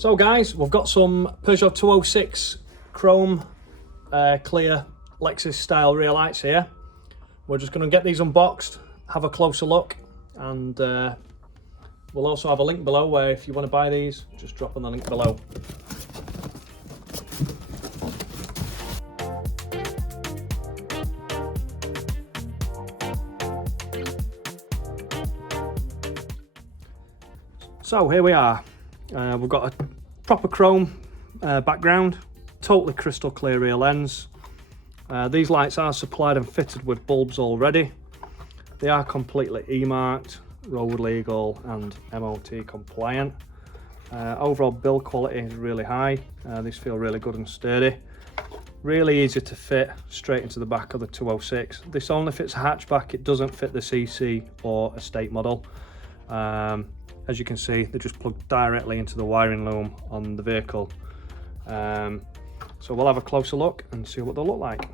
So guys, we've got some Peugeot 206 chrome clear Lexus style rear lights here. We're just going to get these unboxed, have a closer look, and we'll also have a link below where if you want to buy these, just drop on the link below. So here we are. We've got a proper chrome background, totally crystal clear rear lens. These lights are supplied and fitted with bulbs already. They are completely E-marked, road legal and MOT compliant. Overall build quality is really high. These feel really good and sturdy. Really easy to fit straight into the back of the 206. This only fits a hatchback, it doesn't fit the CC or estate model. As you can see, they're just plugged directly into the wiring loom on the vehicle. So we'll have a closer look and see what they'll look like.